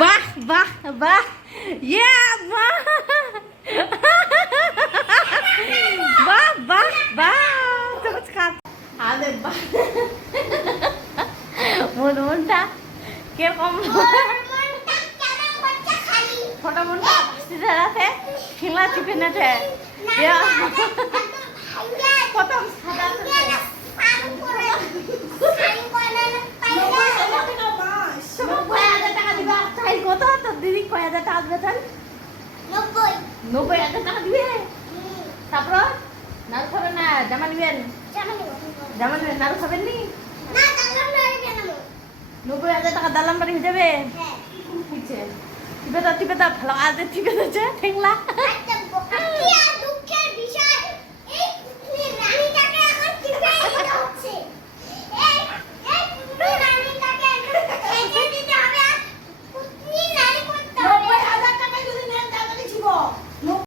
বাহ বাহ বাহ। ইয়ে বাহ। বাহ বাহ বাহ। তোমার খাত বাহ। মন, মনটা কীরকম? ছোট মনটা দাঁড়াতে, খেলা চিপে নেছে প্রথম সাদা নব্বই হাজার টাকা দিবা চাই কত তোর দিদি কয় হাজার টাকা তাহলে? নব্বই। হাজার টাকা দিবে? তারপর? নাড়ু খাবেন না জামা নিবেন? জামা নিবেন নাড়ু খাবেন নি নব্বই হাজার টাকা দালাম বাড়ি হয়ে যাবে? ঠিক আছে টিপে দাও টিপে দাও ভালো আজ টিপে দিচ্ছে